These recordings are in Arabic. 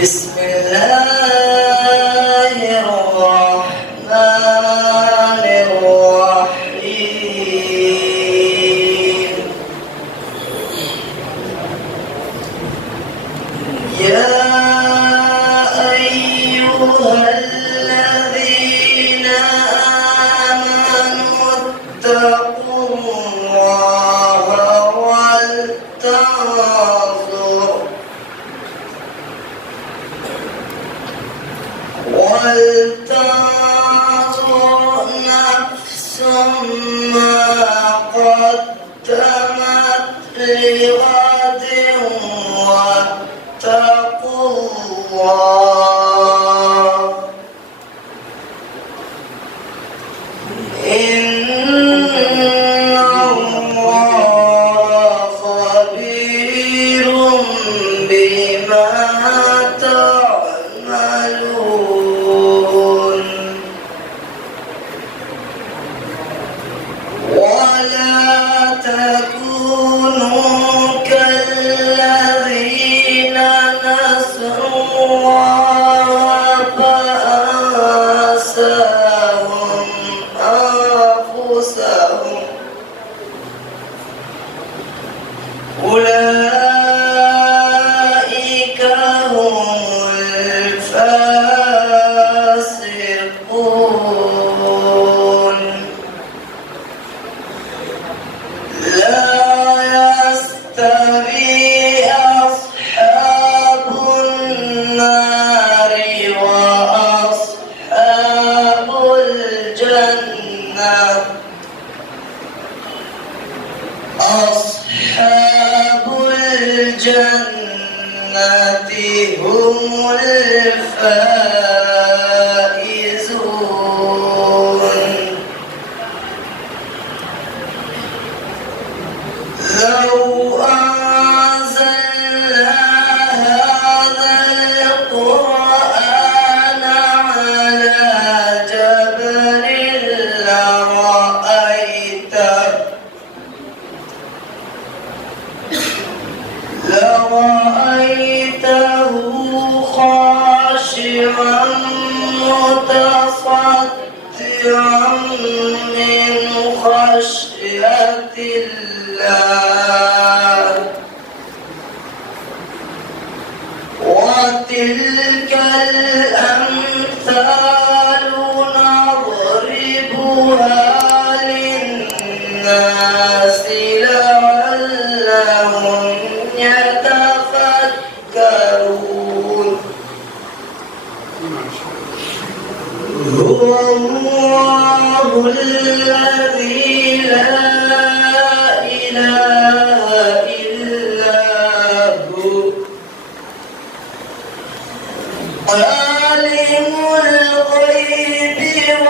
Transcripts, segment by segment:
بسم الله الرحمن الرحيم. يا أيها الذين آمنوا اتقوا الله ولتنظر نفس ما قدمت لغد واتقوا الله إن الله خبير بما تعملون. ولا تكونوا كالذين نسوا الله فأنساهم أنفسهم أولئك هم الفاسقون. لا يستوي أصحاب النار وأصحاب الجنة. أصحاب الجنة هم الفائزون. لو أنزلنا هذا القرآن على جبل لرأيته خاشعا متصدعا من خشية الله. وتلك الأمثال نضربها للناس لعلهم يتفكرون. هو الله الذي لا إله إلا هو عالم الغيب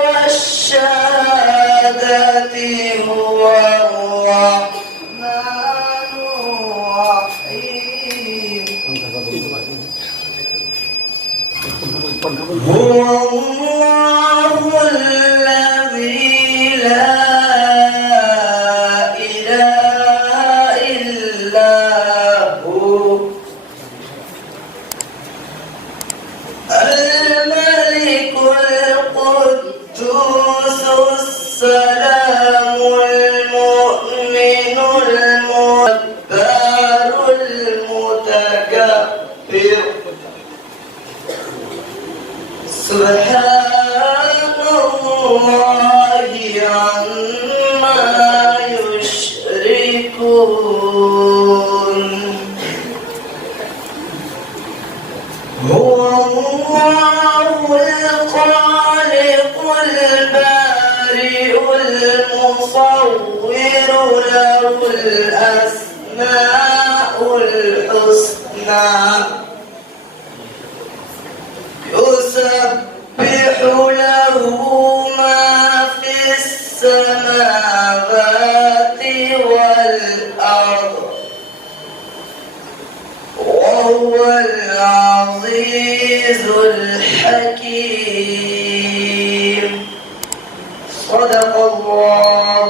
والشهادة هو الرحمن الرحيم. هو الله الذي لا إله إلا هو الملك القدوس السلام المؤمن الجبار المتكبر. سبحان الله عما يشركون. هو الله الخالق البارئ المصور له الأسماء الحسنى. يسبح له ما في السماوات والأرض وهو العزيز الحكيم. صدق الله